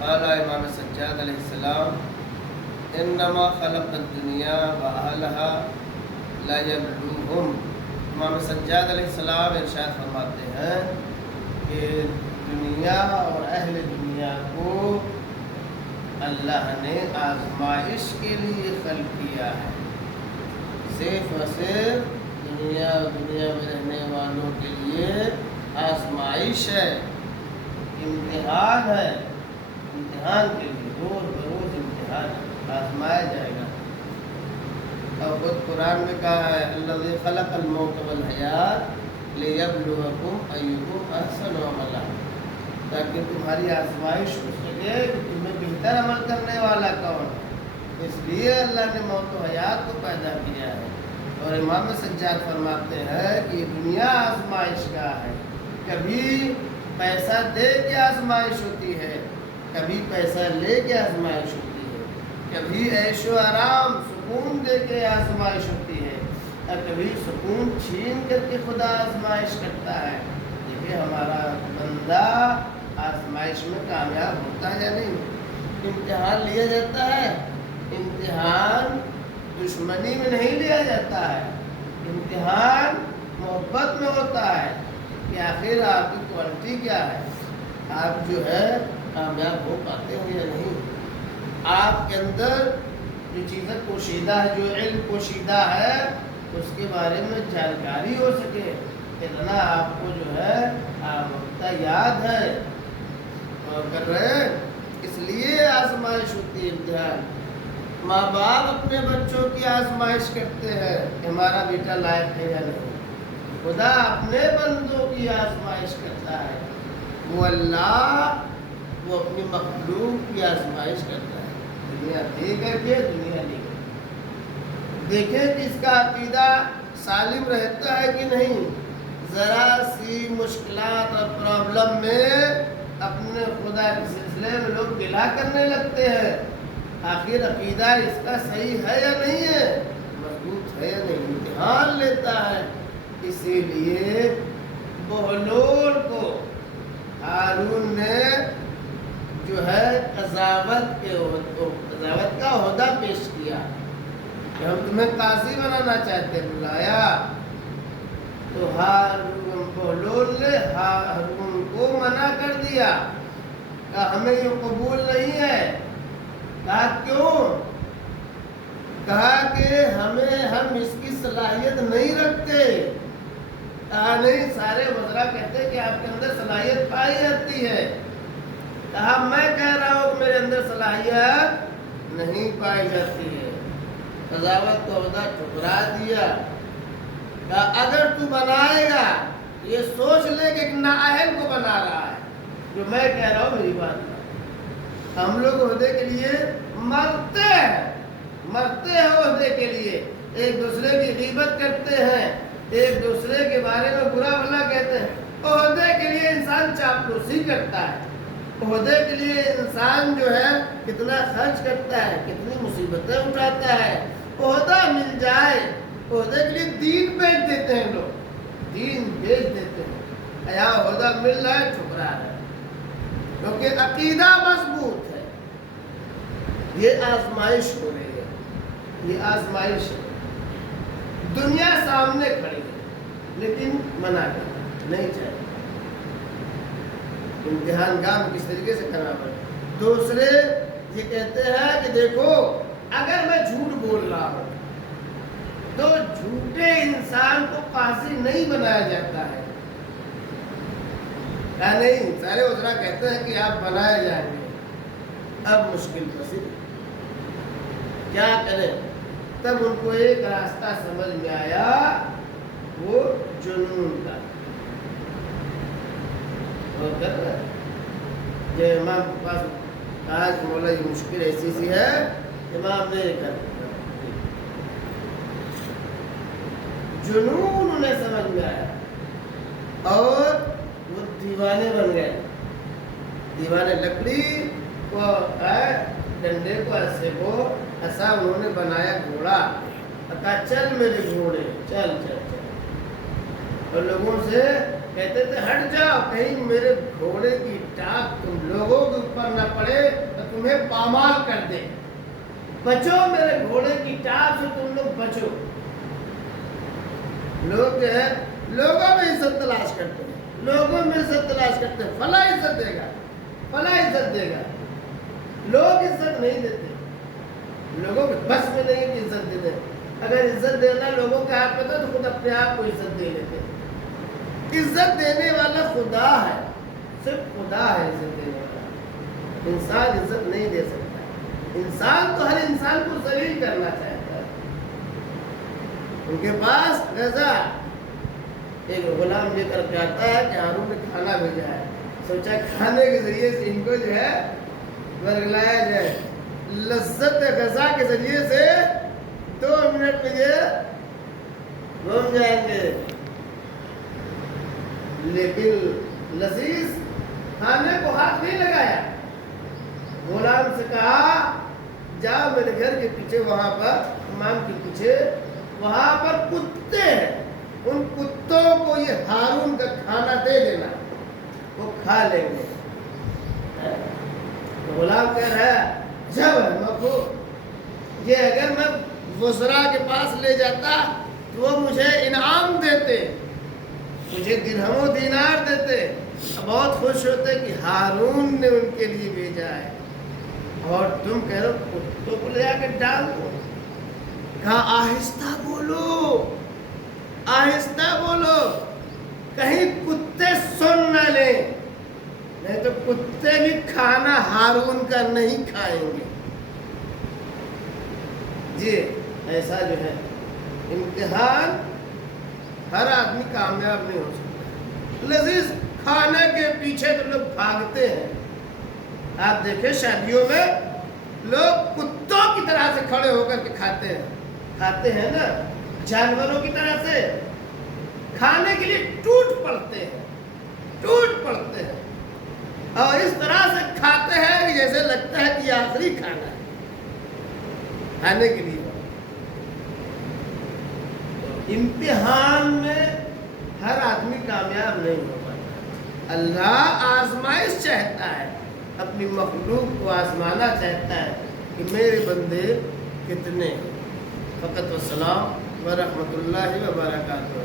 قال امام سجاد علیہ السلام انما خلق الدنیا واہلها لا یبلوہم۔ امام سجاد علیہ السلام ارشاد فرماتے ہیں کہ دنیا اور اہل دنیا کو اللہ نے آزمائش کے لیے خلق کیا ہے، صرف اور صرف دنیا میں رہنے والوں کے لیے آزمائش ہے، امتحان ہے، امتحان کے لیے روز بروز امتحان ہے، آزمایا جائے گا۔ اور خود قرآن میں کہا ہے الذی خلق الموت والحیات لیبلوکم ایکم احسن عملا، تاکہ تمہاری آزمائش ہو سکے کہ تمہیں بہتر عمل کرنے والا کون ہے، اس لیے اللہ نے موت و حیات کو پیدا کیا ہے۔ اور امام سجاد فرماتے ہیں کہ یہ دنیا آزمائش کا ہے، کبھی پیسہ دے کے آزمائش ہوتی ہے، کبھی پیسہ لے کے آزمائش ہوتی ہے، کبھی عیش و آرام سکون دے کے آزمائش ہوتی ہے، اور کبھی سکون چھین کر کے خدا آزمائش کرتا ہے۔ دیکھیے ہمارا بندہ آزمائش میں کامیاب ہوتا ہے یا نہیں؟ امتحان لیا جاتا ہے، امتحان دشمنی میں نہیں لیا جاتا ہے، امتحان محبت میں ہوتا ہے کہ آخر آپ کی کوالٹی کیا ہے، آپ جو ہے کامیاب ہو پاتے ہو یا نہیں، آپ کے اندر جو چیزیں پوشیدہ ہے، جو علم پوشیدہ ہے اس کے بارے میں جانکاری ہو سکے، اتنا آپ کو جو ہے آموختہ یاد ہے اور کر رہے ہیں، اس لیے آزمائش ہوتی ہے، امتحان۔ ماں باپ اپنے بچوں کی آزمائش کرتے ہیں کہ ہمارا بیٹا لائق ہے یا نہیں، خدا اپنے بندوں کی آزمائش کرتا ہے، وہ اللہ وہ اپنی مخلوق کی آزمائش کرتا ہے، دنیا دے کر کے دنیا لے کر کے۔ دیکھیں کہ اس کا عقیدہ سالم رہتا ہے کہ نہیں، ذرا سی مشکلات اور پرابلم میں اپنے خدا کے سلسلے میں لوگ گلا کرنے لگتے ہیں، آخر عقیدہ اس کا صحیح ہے یا نہیں ہے، مضبوط ہے یا نہیں، امتحان لیتا ہے۔ اسی لیے بہلول کو ہارون نے جو ہے قضاوت کا عہدہ پیش کیا کہ ہم تمہیں قاضی بنانا چاہتے ہیں، بلایا تو بہلول نے ہارون کو منع کر دیا، کہا ہمیں یہ قبول نہیں ہے۔ کہا کیوں؟ کہا کہ ہم اس کی صلاحیت نہیں رکھتے۔ کہا نہیں، سارے وزراء کہتے ہیں کہ آپ کے اندر صلاحیت پائی جاتی ہے۔ کہا میں کہہ رہا ہوں کہ میرے اندر صلاحیت نہیں پائی جاتی ہے۔ قضاوت کا عہدہ ٹھکرا دیا۔ کہا اگر تو بنائے گا یہ سوچ لے کہ ایک نااہل کو بنا رہا ہے، جو میں کہہ رہا ہوں میری بات نہیں۔ ہم لوگ عہدے کے لیے مرتے ہیں عہدے کے لیے، ایک دوسرے کی غیبت کرتے ہیں، ایک دوسرے کے بارے میں برا بھلا کہتے ہیں۔ عہدے کے لیے انسان چاپلوسی کرتا ہے، عہدے کے لیے انسان جو ہے کتنا خرچ کرتا ہے، کتنی مصیبتیں اٹھاتا ہے۔ عہدہ مل جائے، عہدے کے لیے دین بیچ دیتے ہیں لوگ، دین بیچ دیتے ہیں، یہاں عہدہ مل رہا ہے ٹھکرا رہا ہے، کیونکہ عقیدہ مضبوط ہے۔ یہ آزمائش ہو رہی ہے، یہ آزمائش ہے، دنیا سامنے کھڑی ہے لیکن منع کرنا نہیں چاہیے، امتحان گاہ میں کس طریقے سے کرنا پڑے۔ دوسرے یہ کہتے ہیں کہ دیکھو اگر میں جھوٹ بول رہا ہوں تو جھوٹے انسان کو قاضی نہیں بنایا جاتا ہے۔ نہیں، سارے وزراء کہتے ہیں کہ آپ بنائے جائیں گے۔ اب مشکل پسند کیا کریں؟ تب ان کو ایک راستہ سمجھ میں آیا، وہ جنون کا، اور کر رہا ہے۔ جب امام کے پاس کہا کہ مولا یہ مشکل ایسی سی ہے، امام نے کر جنون انہیں سمجھ میں آیا اور وہ دیوانے بن گئے، دیوانے لکڑی کو ڈنڈے کو ایسے کو ایسا انہوں نے بنایا گھوڑا، کہا چل میرے گھوڑے چل چل چل، اور لوگوں سے کہتے تھے ہٹ جاؤ کہیں میرے گھوڑے کی ٹانگ تم لوگوں کے اوپر نہ پڑے تو تمہیں پامال کر دے. بچو میرے گھوڑے کی ٹاپ سے تم لوگ بچو. لوگ جو ہے لوگوں میں عزت تلاش کرتے ہیں, لوگوں میں عزت تلاش کرتے ہیں. فلاں عزت دے گا, فلاں عزت دے گا. لوگ عزت نہیں دیتے, لوگوں کے بس میں نہیں کہ عزت دے دیں. اگر عزت دینا لوگوں کے ہاتھ میں تھا تو خود اپنے آپ کو عزت دے لیتے. عزت دینے والا خدا ہے, صرف خدا ہے عزت دینے والا. انسان عزت نہیں دے سکتا. انسان تو ہر انسان کو ذلیل کرنا چاہتا ہے. ان کے پاس غزہ ایک غلام لے کر کے آتا ہے کہ ہارون نے کھانا بھیجا ہے. سوچا کھانے کے ذریعے سے ان کو جو ہے ورگلایا جائے. لذت غذا کے ذریعے سے 2 منٹ میں یہ گھوم جائیں گے. لیکن لذیذ کھانے کو ہاتھ نہیں لگایا. غلام سے کہا جاؤ میرے گھر کے پیچھے, وہاں پر امام کے پیچھے وہاں پر کتے ہیں, ان کتوں کو یہ ہارون کا کھانا دے دینا, وہ کھا لیں گے. غلام کہہ رہا ہے جب مکو یہ اگر میں وزراء کے پاس لے جاتا تو وہ مجھے انعام دیتے, مجھے درہم و دینار دیتے, بہت خوش ہوتے کہ ہارون نے ان کے لیے بھیجا ہے. اور تم کہہ رہو کتوں کو لے آ کے ڈال دو. کہا آہستہ بولو, آہستہ بولو, کہیں کتے سن نہ لیں, نہیں تو کتے بھی کھانا ہارون کا نہیں کھائیں گے. جی ایسا جو ہے امتحان, ہر آدمی کامیاب نہیں ہو سکتا. لذیذ کھانے کے پیچھے تو لوگ بھاگتے ہیں. آپ دیکھیں شادیوں میں لوگ کتوں کی طرح سے کھڑے ہو کر کے کھاتے ہیں نا, جانوروں کی طرح سے کھانے کے لیے ٹوٹ پڑتے ہیں, اور اس طرح سے کھاتے ہیں کہ جیسے لگتا ہے کہ یہ آخری کھانا ہے کھانے کے لیے. امتحان میں ہر آدمی کامیاب نہیں ہو پاتا. اللہ آزمائش چاہتا ہے, اپنی مخلوق کو آزمانا چاہتا ہے کہ میرے بندے کتنے ہیں. فقط والسلام ورحمۃ اللہ وبرکاتہ.